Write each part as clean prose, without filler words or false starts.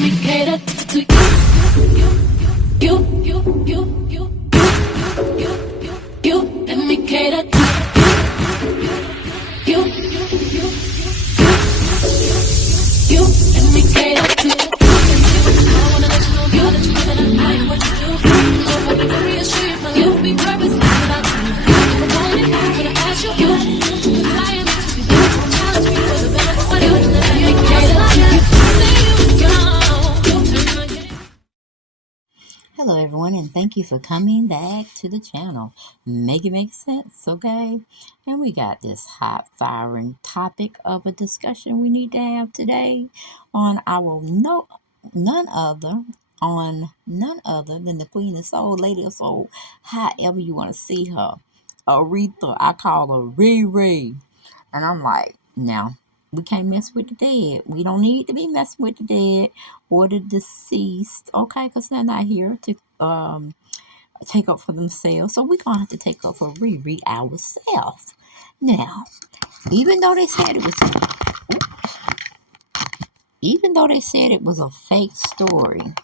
me cater to you. Let me cater to you. Let me cater to you. I wanna let you know, girl, that you know that I am what you do. So if I be curious, treat my life will be purpose without you. If I want it, I'm gonna ask you. Cause I am to be there. Challenge me for the better. What do you let me cater to you? Hello everyone, and thank you for coming back to the channel. Make it make sense, okay? And we got this hot firing topic of a discussion we need to have today on none other than the Queen of Soul, Lady of Soul, however you want to see her. Aretha, I call her Riri. And I'm like, now, we can't mess with the dead. We don't need to be messing with the dead or the deceased, okay? Because they're not here to take up for themselves. So we're going to have to take up for Riri ourselves. Now, even though they said it was a fake story,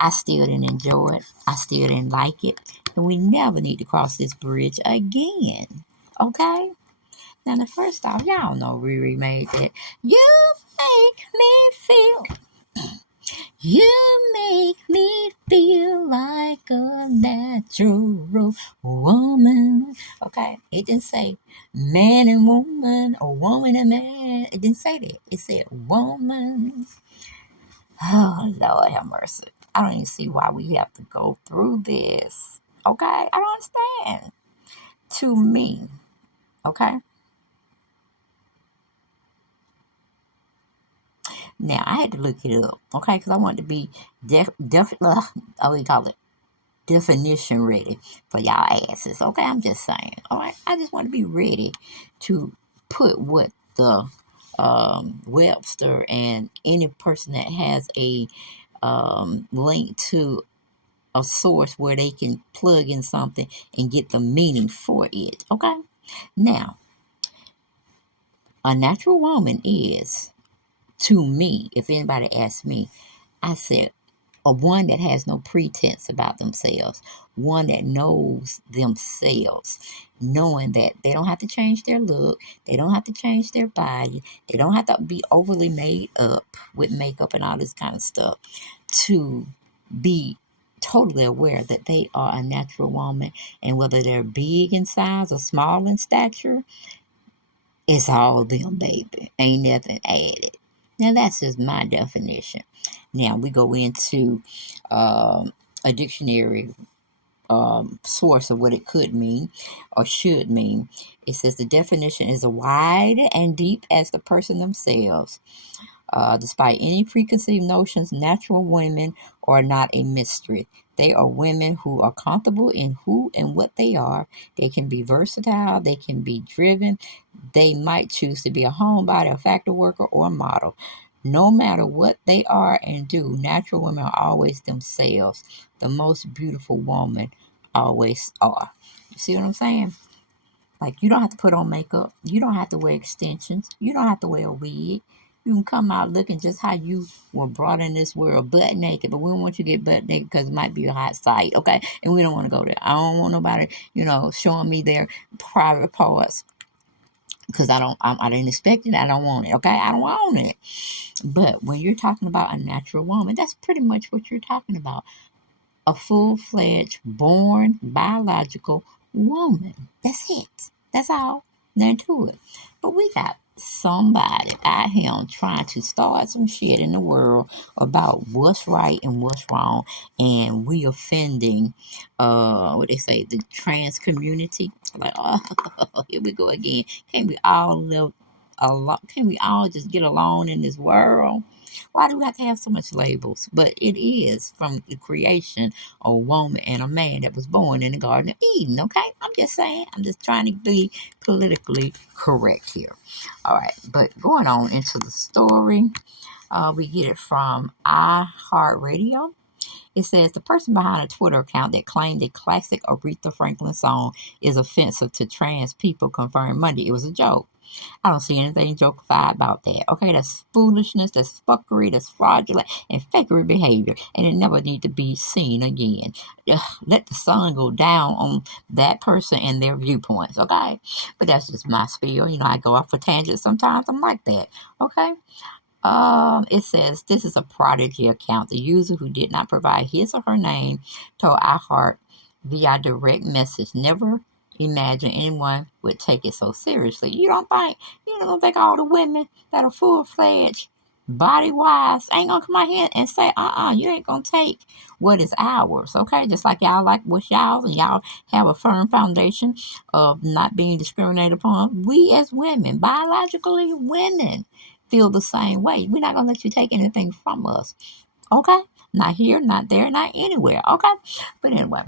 I still didn't enjoy it. I still didn't like it. And we never need to cross this bridge again, okay? Now, the first off, y'all know Riri made that. You make me feel like a natural woman. Okay, it didn't say man and woman or woman and man. It didn't say that. It said woman. Oh, Lord have mercy. I don't even see why we have to go through this. Okay, I don't understand. To me, okay? Now, I had to look it up, okay, because I wanted to be definition ready for y'all asses, okay? I'm just saying, all right? I just want to be ready to put what the Webster and any person that has a link to a source where they can plug in something and get the meaning for it, okay? Now, a natural woman is, to me, if anybody asks me, I said, one that has no pretense about themselves, one that knows themselves, knowing that they don't have to change their look, they don't have to change their body, they don't have to be overly made up with makeup and all this kind of stuff to be totally aware that they are a natural woman, and whether they're big in size or small in stature, it's all them, baby. Ain't nothing added. Now, that's just my definition. Now, we go into a dictionary source of what it could mean or should mean. It says the definition is as wide and deep as the person themselves. Despite any preconceived notions, natural women are not a mystery. They are women who are comfortable in who and what they are. They can be versatile. They can be driven. They might choose to be a homebody, a factory worker, or a model. No matter what they are and do, natural women are always themselves. The most beautiful woman always are. You see what I'm saying? Like, you don't have to put on makeup. You don't have to wear extensions. You don't have to wear a wig. You can come out looking just how you were brought in this world, butt naked. But we don't want you to get butt naked because it might be a hot sight, okay? And we don't want to go there. I don't want nobody, showing me their private parts because I didn't expect it. I don't want it, okay? I don't want it. But when you're talking about a natural woman, that's pretty much what you're talking about. A full-fledged, born, biological woman. That's it. That's all. Nothing to it. But we got somebody out here trying to start some shit in the world about what's right and what's wrong, and we offending what they say, the trans community. Like, oh, here we go again. Can't we all live can we all just get along in this world? Why do we have to have so much labels? But it is from the creation of a woman and a man that was born in the Garden of Eden, okay? I'm just saying. I'm just trying to be politically correct here. All right, but going on into the story, we get it from iHeartRadio. It says the person behind a Twitter account that claimed a classic Aretha Franklin song is offensive to trans people confirmed Monday it was a joke. I don't see anything jokified about that. Okay, that's foolishness, that's fuckery, that's fraudulent and fakery behavior, and it never need to be seen again. Ugh, let the sun go down on that person and their viewpoints. Okay, but that's just my spiel. You know, I go off for tangents sometimes. I'm like that. Okay. It says this is a prodigy account. The user who did not provide his or her name told iHeart via direct message, never imagine anyone would take it so seriously. You don't think all the women that are full fledged, body wise, ain't gonna come out here and say, you ain't gonna take what is ours, okay? Just like y'all like what's y'all, and y'all have a firm foundation of not being discriminated upon. We as women, biologically women, feel the same way. We're not gonna let you take anything from us. Okay? Not here, not there, not anywhere. Okay? But anyway,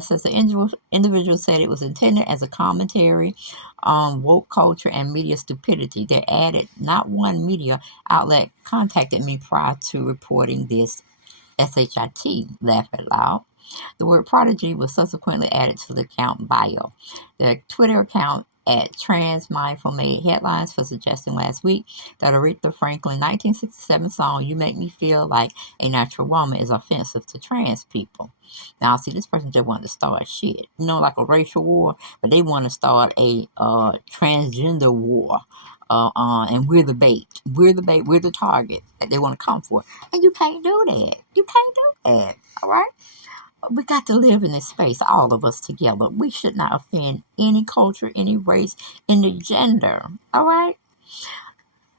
since the individual said it was intended as a commentary on woke culture and media stupidity, they added not one media outlet contacted me prior to reporting this. SHIT, laugh out loud. The word prodigy was subsequently added to the account bio. The Twitter account at Trans Mindful made headlines for suggesting last week that Aretha Franklin's 1967 song "You Make Me Feel Like a Natural Woman" is offensive to trans people. Now, see, this person just wanted to start shit, like a racial war, but they want to start a transgender war. And we're the bait. We're the bait. We're the target that they want to come for. And you can't do that. You can't do that. All right? We got to live in this space, all of us together. We should not offend any culture, any race, any gender. All right?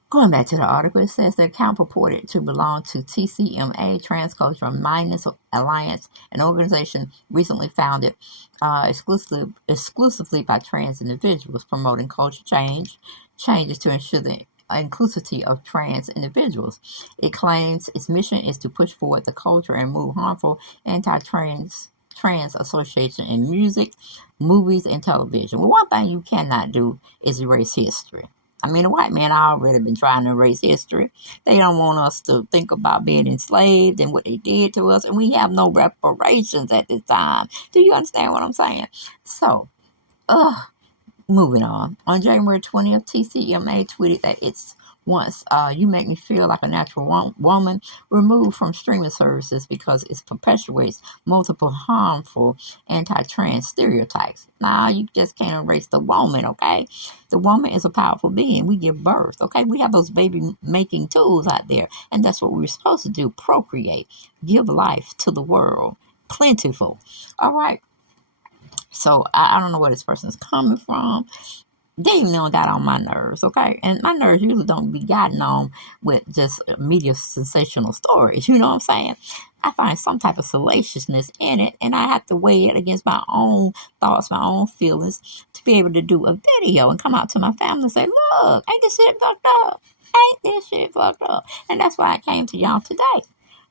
Going back to the article, it says the account purported to belong to TCMA, Transcultural Mindness Alliance, an organization recently founded exclusively by trans individuals, promoting culture changes to ensure the inclusivity of trans individuals. It claims its mission is to push forward the culture and move harmful anti-trans association in music, movies, and television. Well, one thing you cannot do is erase history. I mean, the white man already been trying to erase history. They don't want us to think about being enslaved and what they did to us, and we have no reparations at this time. Do you understand what I'm saying? So, moving on. On January 20th, TCMA tweeted that it's once "You Make Me Feel Like a Natural Woman" removed from streaming services because it perpetuates multiple harmful anti-trans stereotypes. Now, you just can't erase the woman, okay? The woman is a powerful being. We give birth, okay? We have those baby-making tools out there, and that's what we're supposed to do, procreate, give life to the world. Plentiful. All right? So, I don't know where this person's coming from. They even got on my nerves, okay? And my nerves usually don't be gotten on with just media sensational stories, you know what I'm saying? I find some type of salaciousness in it, and I have to weigh it against my own thoughts, my own feelings, to be able to do a video and come out to my family and say, look, ain't this shit fucked up? Ain't this shit fucked up? And that's why I came to y'all today.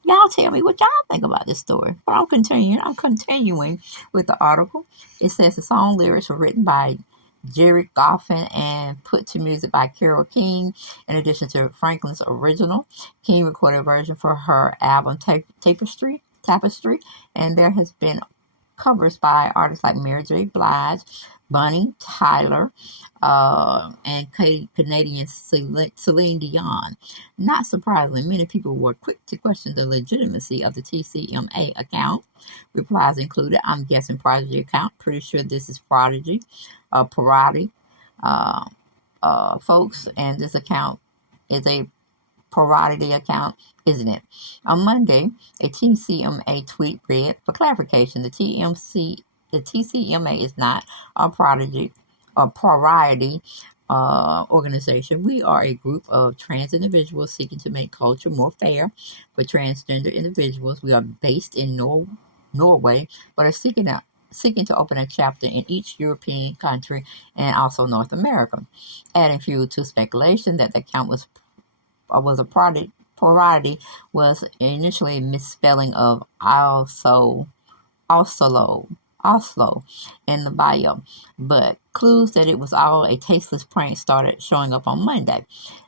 Y'all tell me what y'all think about this story. But I'm continuing with the article. It says the song lyrics were written by Jerry Goffin and put to music by Carole King, in addition to Franklin's original. King recorded a version for her album Tapestry, and there has been covers by artists like Mary J. Blige, Bonnie Tyler, and Canadian Celine Dion. Not surprisingly, many people were quick to question the legitimacy of the TCMA account. Replies included, "I'm guessing Prodigy account. Pretty sure this is Prodigy, parody, folks, and this account is a parody account, isn't it?" On Monday, a TCMA tweet read, "For clarification, the TCMA is not a parody organization. We are a group of trans individuals seeking to make culture more fair for transgender individuals. We are based in Norway, but are seeking to open a chapter in each European country and also North America," adding fuel to speculation that the account was a parody was initially a misspelling of Oslo in the bio, but clues that it was all a tasteless prank started showing up on Monday.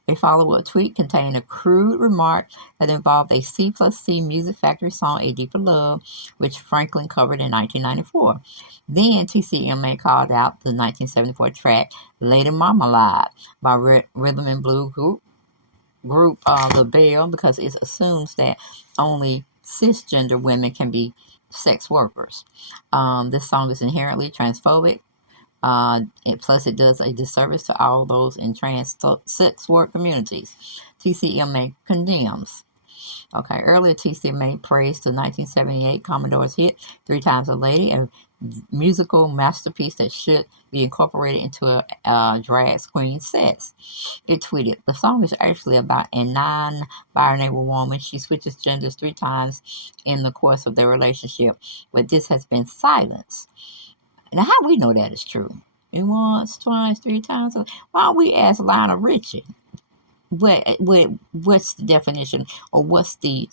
A follow-up tweet contained a crude remark that involved a C+C Music Factory song, A Deeper Love, which Franklin covered in 1994. Then TCMA called out the 1974 track Lady Marmalade by rhythm and blues group The Bell because it assumes that only cisgender women can be sex workers. This song is inherently transphobic. Plus, it does a disservice to all those in trans sex work communities. TCMA condemns. Okay, earlier TCMA praised the 1978 Commodore's hit "Three Times a Lady," a musical masterpiece that should be incorporated into a drag queen set. It tweeted, "The song is actually about a non-binary woman. She switches genders 3 times in the course of their relationship, but this has been silenced." Now, how we know that is true? Once, twice, 3 times. Why don't we ask Lionel Richie? What's the definition or what's the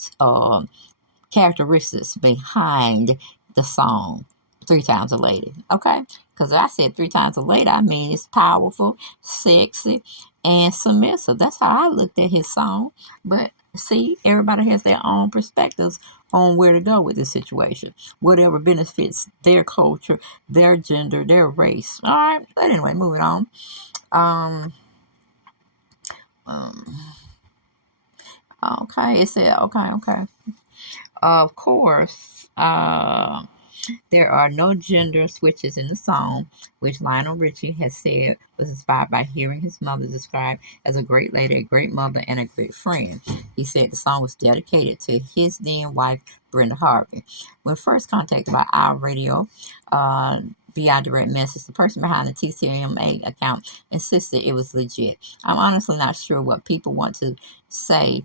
characteristics behind the song 3 times a lady? Okay, because I said 3 times a lady, I mean it's powerful, sexy, and submissive. That's how I looked at his song. But see, everybody has their own perspectives on where to go with this situation, whatever benefits their culture, their gender, their race. All right, but anyway, moving on. um um, okay, it said okay. Of course, there are no gender switches in the song, which Lionel Richie has said was inspired by hearing his mother described as a great lady, a great mother, and a great friend. He said the song was dedicated to his then wife, Brenda Harvey. When first contacted by our radio, via direct message, the person behind the TCMA account insisted it was legit. I'm honestly not sure what people want to say.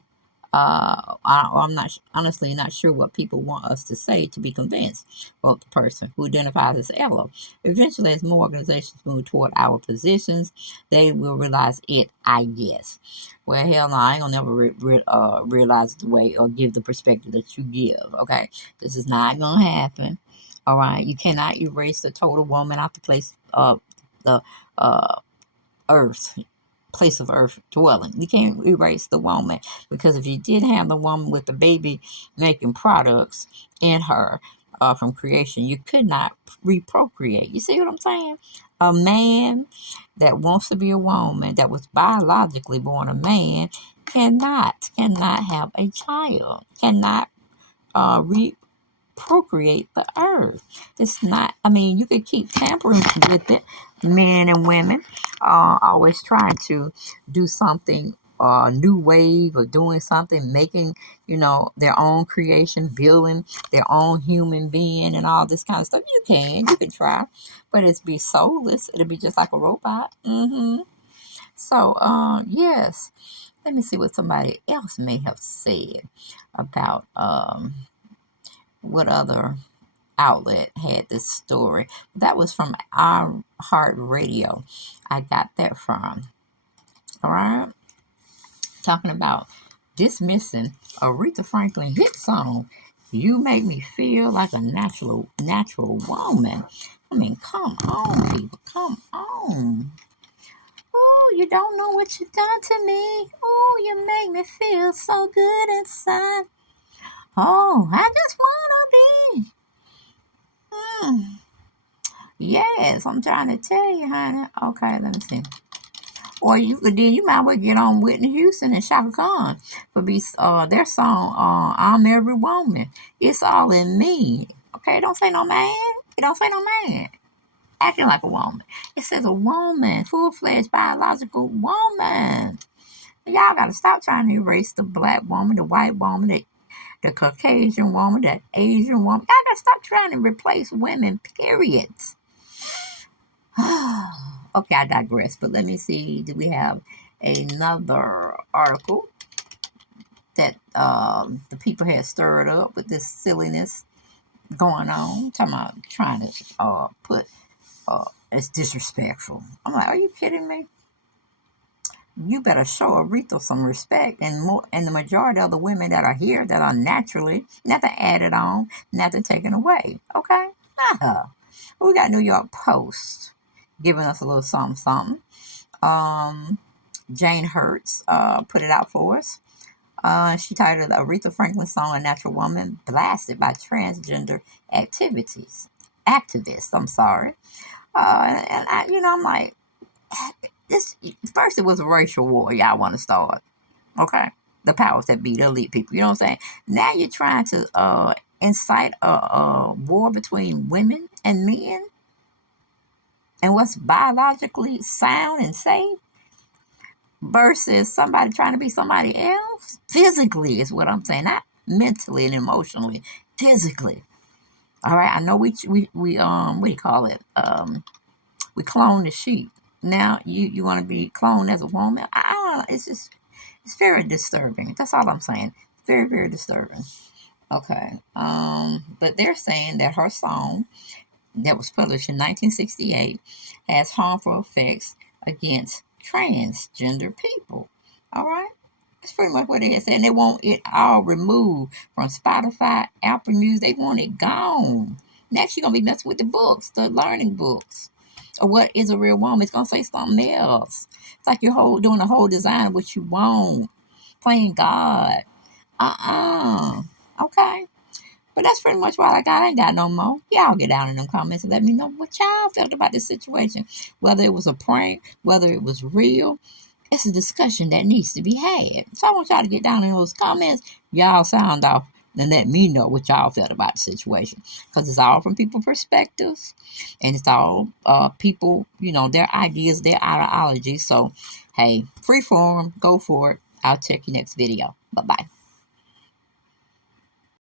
I'm not honestly not sure what people want us to say to be convinced, wrote the person who identifies as Ella. Eventually, as more organizations move toward our positions, they will realize it, I guess. Well, hell no, I ain't gonna never realize the way or give the perspective that you give, okay? This is not gonna happen, all right? You cannot erase the total woman out the place of the uh, earth place of earth dwelling. You can't erase the woman because if you did have the woman with the baby making products in her from creation, you could not reprocreate. You see what I'm saying? A man that wants to be a woman that was biologically born a man cannot have a child, cannot procreate the earth. It's not, I mean, you could keep tampering with it, men and women, always trying to do something new wave or doing something, making, their own creation, building their own human being and all this kind of stuff. You can try, but it's be soulless. It'll be just like a robot. So, yes, let me see what somebody else may have said about, what other outlet had this story. That was from Our Heart Radio. I got that from. All right. Talking about dismissing Aretha Franklin hit song, "You Make Me Feel Like a Natural Woman." I mean, come on, people. Come on. Oh, you don't know what you done to me. Oh, you make me feel so good inside. Oh, I just wanna be. Yes, I'm trying to tell you, honey. Okay, let me see. Or you might well get on Whitney Houston and Shaka Khan for their song "I'm Every Woman." It's all in me. Okay, don't say no man. It don't say no man. Acting like a woman. It says a woman, full-fledged biological woman. Y'all gotta stop trying to erase the black woman, the white woman, the Caucasian woman, the Asian woman. Y'all gotta stop trying to replace women, periods. Okay, I digress, but let me see. Do we have another article that the people had stirred up with this silliness going on? Talking about trying to put it's disrespectful. I'm like, are you kidding me? You better show Aretha some respect, and the majority of the women that are here that are naturally nothing added on, nothing taken away. Okay, not her. We got New York Post giving us a little something. Um, Jane Hertz put it out for us. She titled Aretha Franklin's song "A Natural Woman" blasted by transgender activists. I'm sorry. And I, I'm like, this. First, it was a racial war. Y'all want to start? Okay, the powers that be, the elite people. You know what I'm saying? Now you're trying to incite a war between women and men, and what's biologically sound and safe versus somebody trying to be somebody else. Physically is what I'm saying, not mentally and emotionally. Physically. All right. I know we what do you call it? We clone the sheep. Now you want to be cloned as a woman? I don't know. It's very disturbing. That's all I'm saying. Very, very disturbing. Okay. But they're saying that her song that was published in 1968 has harmful effects against transgender people. All right. That's pretty much what they said. And they want it all removed from Spotify, Apple Music. They want it gone. Next, you're going to be messing with the books, the learning books. Or what is a real woman? It's going to say something else. It's like you're doing a whole design of what you want. Playing God. Okay. But that's pretty much what I got. I ain't got no more. Y'all get down in them comments and let me know what y'all felt about this situation. Whether it was a prank, whether it was real. It's a discussion that needs to be had. So I want y'all to get down in those comments. Y'all sound off and let me know what y'all felt about the situation. Because it's all from people's perspectives. And it's all people, their ideas, their ideologies. So, hey, free form. Go for it. I'll check you next video. Bye-bye.